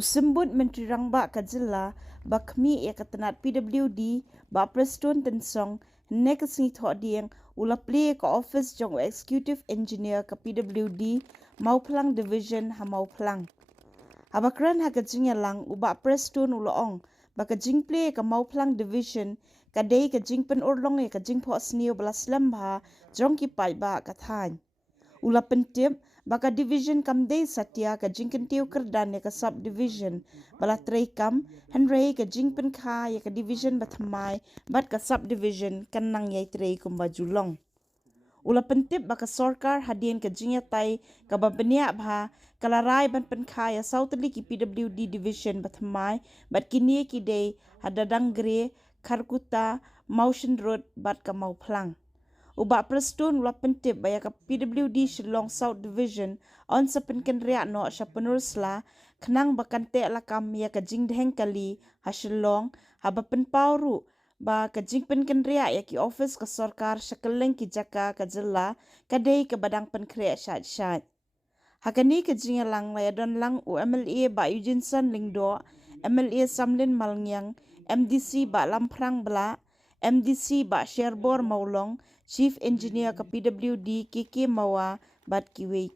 Usembut Menteri Rangba Kajilla Bakmi ya ketenat PWD ba Preston Tensong nek singi thodieng ula play ka office jong executive engineer ka PWD Mauplang division ha Mauplang. Habakran ha kajing lang uba Preston ulaong ba kajing play ka Mauplang division kadai kajing pen urlong ya kajing po sniu belas lembha jong ki pai ba kathan. Ula pentip baka division kam day satya ka jingken tiu kerdan ya ka subdivision bala trei kam henrei ka jingpen kha ya ka division bathamai bat ka subdivision kanang yai trei kumba julong. Ula pentip baka sorkar hadien ka jingya tai ka babenia bha kalarai ban pen kha ya sautli ki PWD division bathamai bat kini ki day hadadang gre Kharkuta Motion Road bat ka Mauplang. Uba Preston ula pentip baya ka PWD Shillong South Division on sa penkenria no sa penursla kenang bakante lakam ya ka jingdheng kali ha Shillong haba penpauru ba ka jing penkenria ya ki office ka sarkar sa keleng ki jaka ka jilla kadai ka badang penkrea syat. Hakani ka jingalang layadon lang u MLA ba Eugene Lingdo, MLA Samlin Malngyang, MDC ba Lamprang Bla, MDC ba Sherbor Maulong, Chief Engineer ka PWD KK Mawa bat kiwei.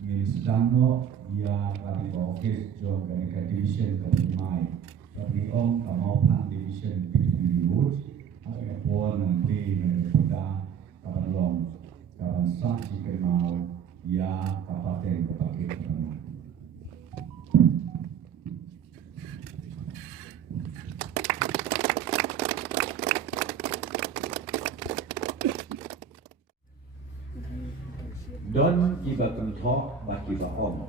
Sedang ia kami office jom kami ke division ke Pemai, kami ke Mauplang division PWD Road, ada pun nanti mereka kawan long, kawan saksi kemau, ia kapaten kepakai kemau. Don kiba kentok baki ba om.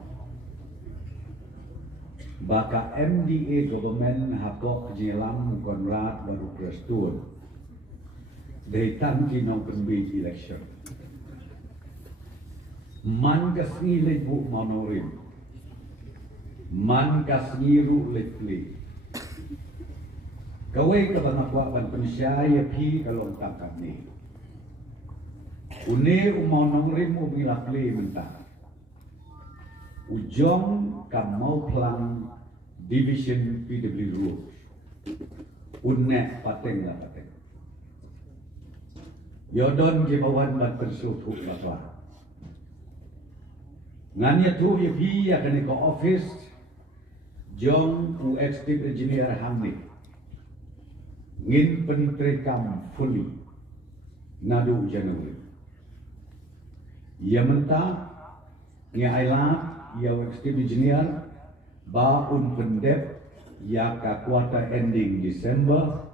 Baka MDA government hapok jelang konrad baru Preston. Dari tan kinong kenbi election. Man kasni lebu manorim. Man kasni ru letli. Kawai kabangakwa ban pensyaya pi kalau tangkap ni. Une umau nongrim ubila play mentah. Ujong kam Mauplang division PW Road. Une pateng la pateng. Yodon jibawan bat bersutuk lapa. Nganya tu yepi akan ke office jong u executive engineer hamni. Ngin penitrekam fully. Nadu Januari. Ia mentah, ia ailat, ia executive engineer, ba pendep, ia ka kuarta ending Desember,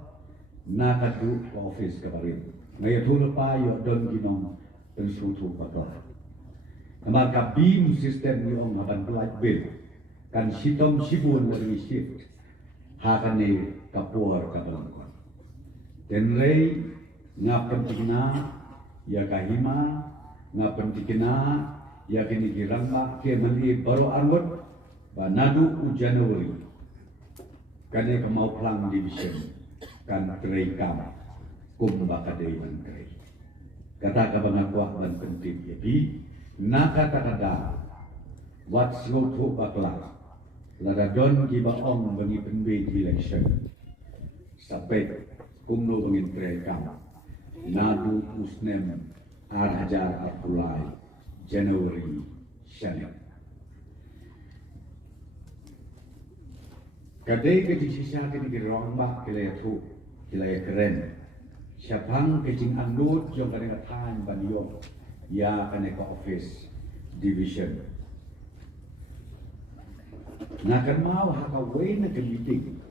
na kadu office kabarin. Ngaya tu lepa ia don ginong pensutu pator. Maka beam sistem ni om haban pelat bil, kan sitom sibun dari shift, hakane kapuar kabalan. Dan rei ngap pentingna, ia kahima, ngapen dikena ya kini kiramba ke mandi baru angot banadu Januari kane ke Mauplang division kan terekam kumba kadai man kai kata ka bangakwa ban penting yapi na kata wat slotu bakla lada don ki ba ong bagi penbe election sampai kumno bangin terekam nadu usnem Arhajar Abdullah Januari Shalom. Kadai ketisisa kini dirombak kilaya tu kilaya keren. Siapang kecing andut jong kadang katan banyo ya kene ke office division. Nakan mau hakaway na meeting.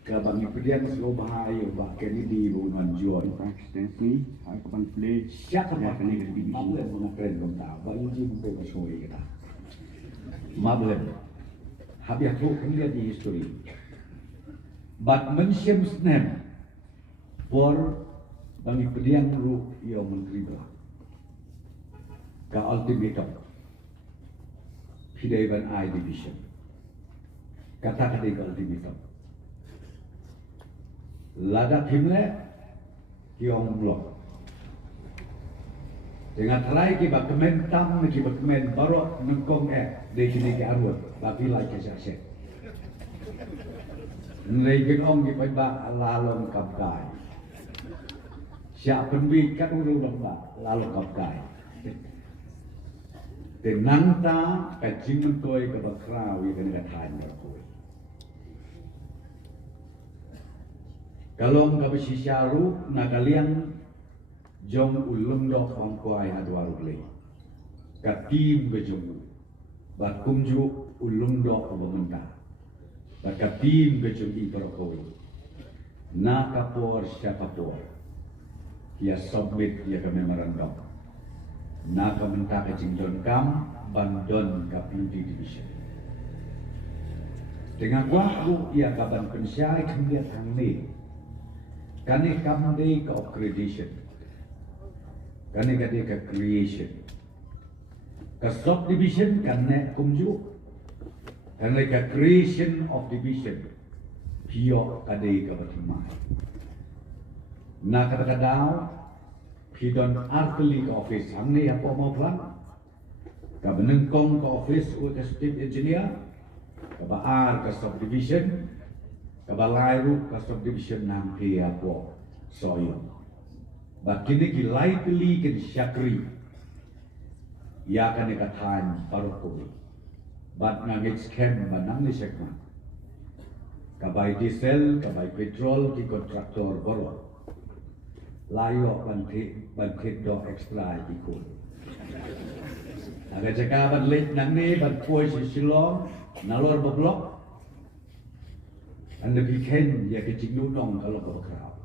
Kabang ipedian slow bahayo ba kini di bunuan jual Extensively, I can play. siapa makni di mabulan mga kren kong tao bang hindi mo kayo masoy kita mabulan habiak ho kaya di history but mensyem snem for bang ipedian ru iyo menteri ba ka ultimatum Hidayban I division kata kadai ka ultimatum Ladak himle kiong blok Dengan terai ki ba kemen tam ki ba kemen barok nengkong de kini ki arwat ba pilai ke sakse. Nreikin ong ki ba lalong kapkai. Siap penwi kat uru ba lalong kapkai. Tenang ta kajing mentoi ke bakrau yang kena tanya koi. Kalau nggak bisa syaru nak kalian jong ulung dok pangkuai adwar ulei. Katim kejong bat kumju ulung dok pementa. Bat katim kejong iperkoi. Na kapor siapa por. Ia submit ia ke memorandum. Na kamenta ke jingdon kam bandon ke beauty division. Dengan waktu ia kaban pensyai kemudian hangni. Kani kamde ke accreditation. Kani kade ke creation. Ke subdivision kane kumju. Kani ke creation of division. Pio kade ke batimai. Na kata-kata Hidon arteli ke office hamni apa mau pelan? Ke benengkong ke office executive engineer, ke baar ke subdivision, ke balairu ke subdivision nampi apa soyo. Bakini ki lightly ke syakri, ya kan ikatan parukubi. Bat nangit skem banang ni sekman. Ke bay diesel, ke bay petrol ki kontraktor borok. Layo bantit do ekstra ikut. Agak cakap banlit nang ni bantuai sisilong nalor beblok. Anda bikin ya kecik nudong kalau berkerau.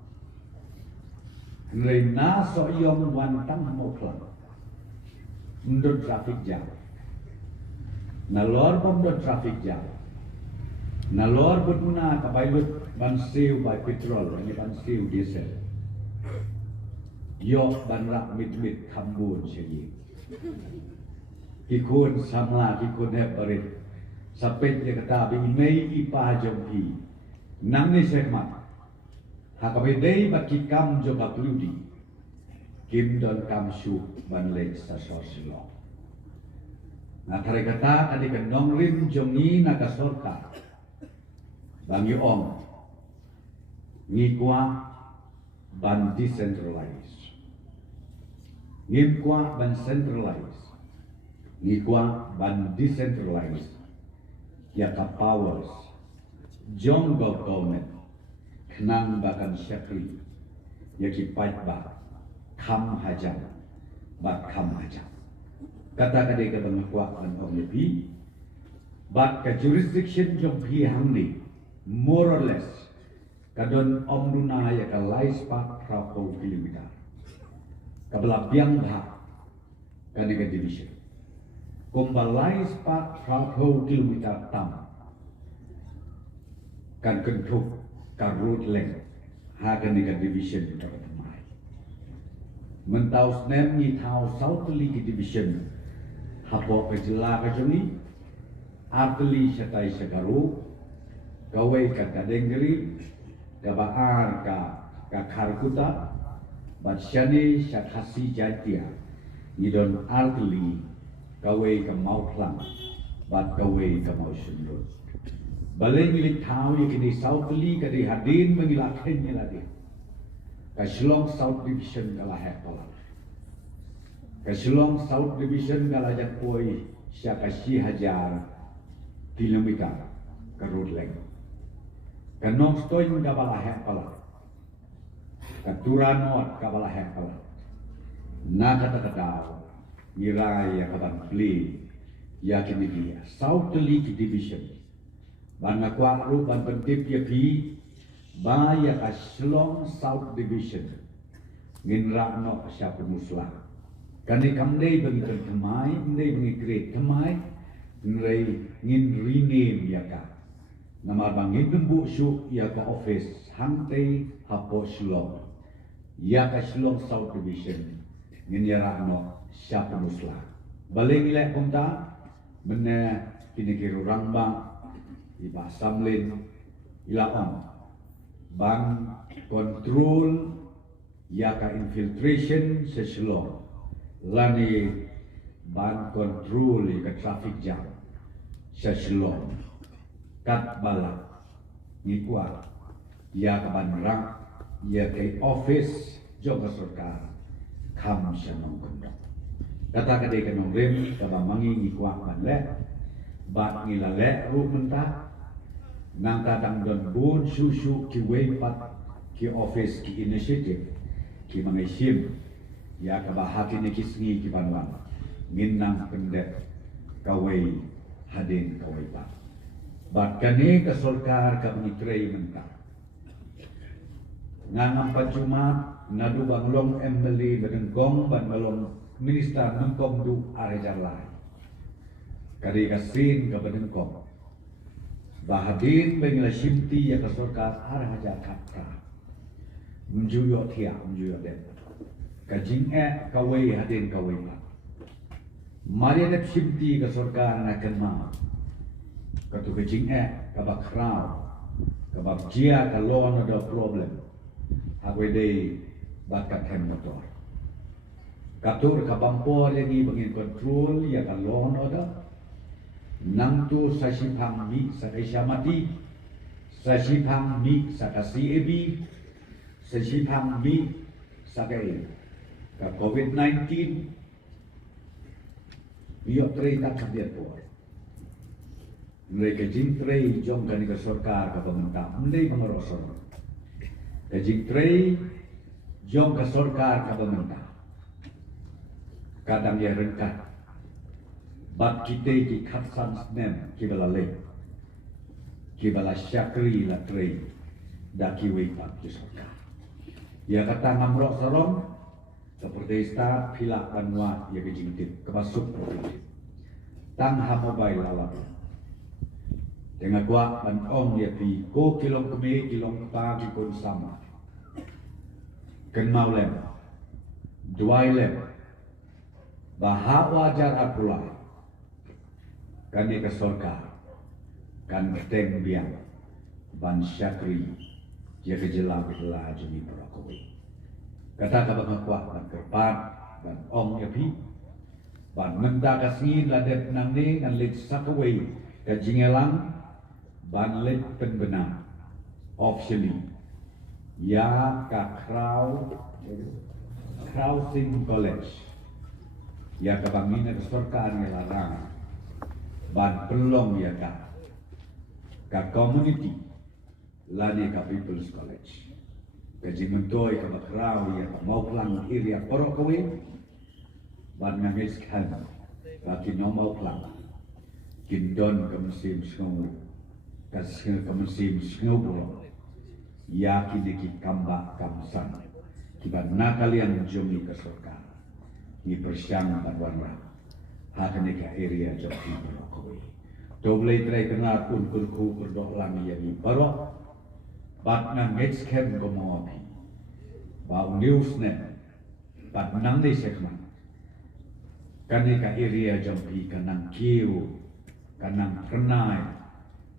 Anda naso yom wantang moklang. Mendon trafik jam. Nalor mendon trafik jam. Nalor berguna kabailut bansiu by petrol ini bansiu diesel. Yok banrak mit kambun segi. Kikun samla kikun heparit. Sapit ya kata bimei ipa jompi. Nang ni sekmat. Hakabedei bakikam joka pludi. Kim don kam shu banlek sa sosilo. Nah tari kata adik nong rim jongi naga sorka. Bang Yong. Ngikwa ban decentralized. Ngikwa ban centralized. Ngikwa ban decentralized. Ya ka powers. Jong government. Kenang bakan syakri. Ya ki pait ba. Kam hajam. Bat kam hajam. Kata kadai ke bangkwa dan orang lebih. Bat ka jurisdiction jong pi hangni. More or less. Kadon omduna ya ka lais pak rapo kilometer. Kabla biang bah kanega division. Kumbalai spat rapo kilometer tam. Kan kentuk ka road length ha kanega division tertemai. Mentau snem ni tau southerly division hapo kejela kajuni arteli satai sagaru kawai ka kadengri kabaar ka karkuta Batsyani syakasi jatia Nidon arteli Kawai ke mau pelang Bat kawai ke mau sundut Balai milik tahu yang kini Southly Kadi hadin mengilakannya lagi Kasilong South Division kalah hekolah Kasilong South Division kalah jakpoi Syakasi hajar kilometer ke road length Kanong stoin kalah hekolah Katuranot kabala hekala. Na kata-kata Mirai ya kaban play ya kini dia Southerly division. Bana kwa ru ban pentip ya pi ba ya kaslong South division. Nginra no siapa muslah. Kani kamdei bagi temai, ndei bagi create temai, ndei ngin rename ya ka. Nama bangin bumbu syuk ya ka office hangtei hapo slong. Ya ka Shillong South Division nginyara no siapa muslah baling ilek punta mene kini kiru rangba iba samlin ila on ban control ya ka infiltration se Shillong lani ban kontrol ke traffic jam Shalom kat balak ni kuat ya ke ban rang ya ke office jog sarkar kham shanong kondok kata kadai kanong rem kaba mangi ni kuat ban le bat ni la le ru mentah nang tatang don bun susu ki wei pat ki office ki initiative ki mangai sim ya kaba haki ni kisngi ki banwan minnang pendek kawai hadin kawai pak bat kani ke sarkar ka mengitrei mentah nganam pajumat nadu banglong embeli bedengkong ban balong minister mengkong du arejar lai kari kasin ka bedengkong bahadin bengila simti ya ke sarkar araja katra menjuyo tiak menjuyo dem kajing kawai hadin kawai pak mari ada simti ke sarkar na kenma katu kajing kabak krau kabak jia kalau ada problem aku dei bakat hem motor katur kabampor lagi bangin kontrol ya kalau ada nang tu sasipang mi sa mati sasipang mi sa CAB sasipang mi sa ka COVID-19 biok trei tak kabiat po mereka jintrei jom kani ke sarkar ka pemerintah mendai mengerosor kajing trei jom ke sarkar ka pemerintah kadang ya rengkat bat kita ki khatsan snem ki bala le ki bala syakri la trei da ki wei pat ki sarkar ya kata ngamrok sarong seperti sta pilak banwa ya kajing tip kebasuk tang ha mobile lalap dengan kuat ban ong ya pi ko kilong keme kilong pa ki kon sama ken mau lem duai lem bahak wajar apula kan ke sarkar kan keteng biang ban syakri ya kejela kejela jumi perakoi kata ka kuat ban kerpat ban ong ya pi ban menda kasih ladet nang ni ngan lit sakawai ka jingelang ban lit penbenang officially ya ka Crowsing College ya ka bangina sarkar ngelarang ban pelong ya ka community lani ka People's College kaji mentoi ka bakrau ya ka mau pelang area porok kawe ban ngangis kan laki no mau pelang kindon ka musim snow kasih ka musim snow bro ya kini ki kamba kamsan kiban nakalian jomi ka sarkar ni persyang banwan ra hakane ka area joki bro doble trai kena pun kurku berdok lami ya ni barok bat nang next camp ko mo api ba news net bat nang de sekman kane ka area joki kanang kiu kanang kenai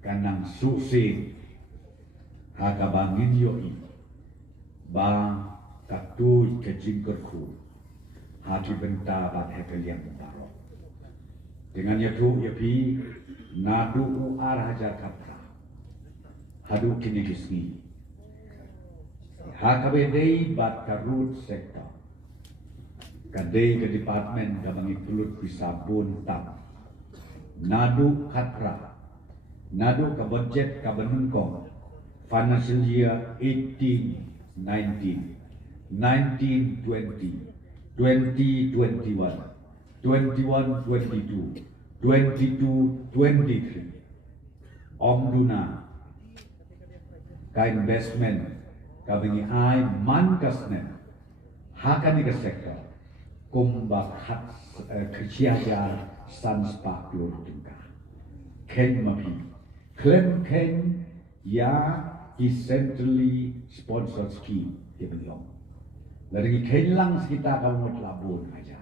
kanang susi haka bangin yoi ba katu kejingkerku hati benta bat hekelian barok dengan yatu yapi nadu arah Jakarta hadu kini kisni hakabedei bat karut sektor kadei ke departemen kabangi pulut pisabun tam nadu katra nadu ke budget kabenungkong financial year 18 19 19 20 20 21 21 22 22 23 Omduna ka investment ka bingi ai man kasnen hakani ka sektor kumbak hat keciaja sanspa klur tungka ken mapi klem ken ya is centrally sponsored scheme di beliau dari ken lang kita kamu labun aja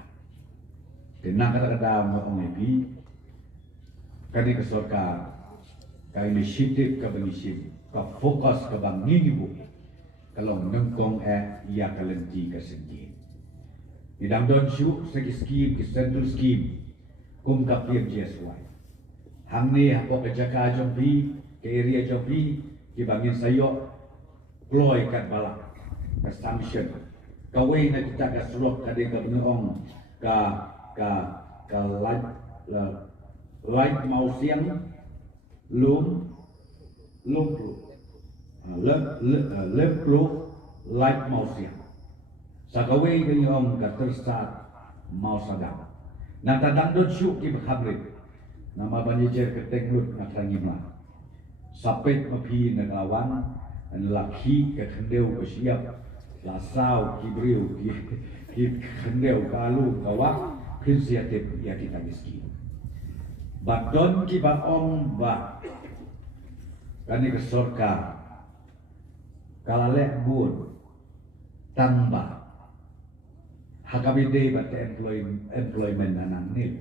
tenang kata-kata mau ngepi kani ke sarkar ka inisiatif ka bangisip ka fokus ka bangini bu kalau nengkong ya kalenti ka sendiri Di dalam don syuk segi skim ki central skim kum ka PMGSY. Hang ni apa kejaka jompi ke area jompi ki bangin sayok ploy kat balak ka sanction. Kawai na kita ka surok kade ka beneong ka light mau siang lum pro light mau siang. Sakawai beneong ka tersat mau sadang. Na tadang dot syuk ki berhabrit. Nama banjir ketek lut nak langimlah. Sapet mapi nak lawan an laki ke kendeu ke siap lasau kibriu ki kendeu kalu kawak inisiatif ya kita miskin. Badon ki ba om ba kani ke sorka kalalek bun tambah hakabide bat employment anang nil.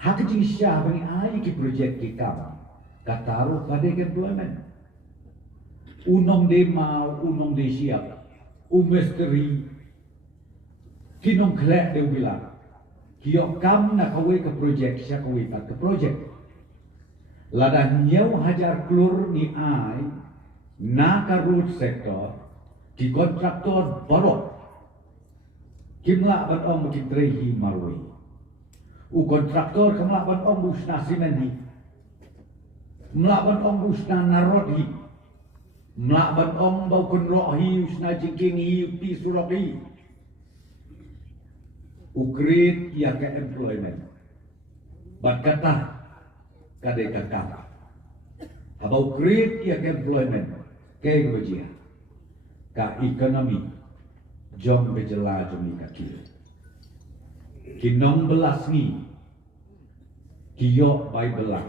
Hak kecil syah bagi ai ki projek ki kam kataruh pada employment. Unong de mau, unong de siap, misteri kinong klek de bilang. Kiok kam nak kawai ke projek syah kawai tak ke projek. Lada nyau hajar klur ni ai na ka root sektor ki kontraktor barok. Kimla ban om ki trehi marui. Kontraktor kamla ban om usna simen hi. Mla ban om usna narod hi. Mla ban om bau kun roh hi usna jingking hi pi surok hi. Create ya ke employment. Bat kata kade kata. Abau create ya ke employment ke kerja. Ka ekonomi jom bejela jom kaki. Kinong belas ni kiyok bai belas.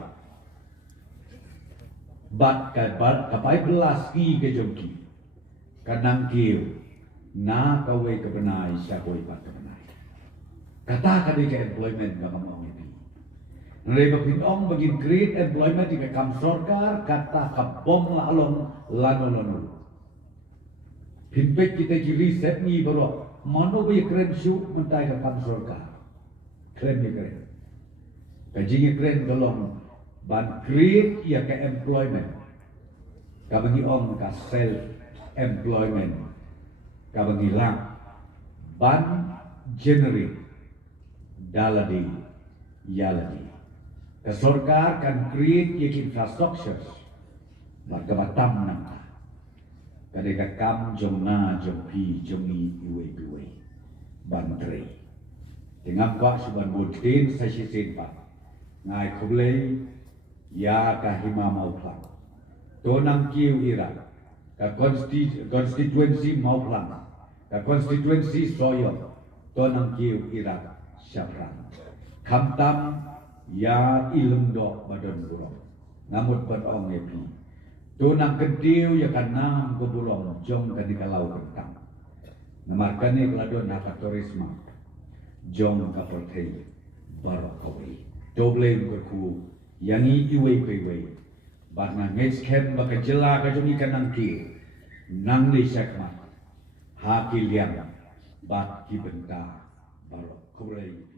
Bat bai belas ni ke jomki. Kanang kiyo na kawai kebenai syakoi pat kebenai. Kata kade ke employment ka kamong ini. Nalai bapin ong bagin create employment di kam sorkar kata kabom la along lano. Pinpek kita jiri set ni baru mano bi keren syuk mentai ka kam sorkar. Keren ni keren. Kajing keren golong ban create ia ke employment. Kabangi ong ka self employment. Kabangi lang ban generate daladi yaladi. Kesorkar kan create ia infrastructure. Maka batam nang kadeka kam jom na jom pi jom ni iwe bantre. Tengah kuat suban bodin sasi senpa. Ngai kublai ya kahima mau plan. Tonang kiu ira. Ka constituency mau plan. Ka constituency soyo. Tonang kiu ira syafran. Kamtam ya ilm dok badan burong. Ngamut berong epi. Tonang kediu ya kanam ke burong. Jom kan dikalau kentang. Namakane keladon hakatorisma. Jom kaportei barokawi. Doble berku yang iwe. Barna ngeckem baka jela ka jumi kanang ki. Nang li syakmat. Haki liang bak ki benta barokawi.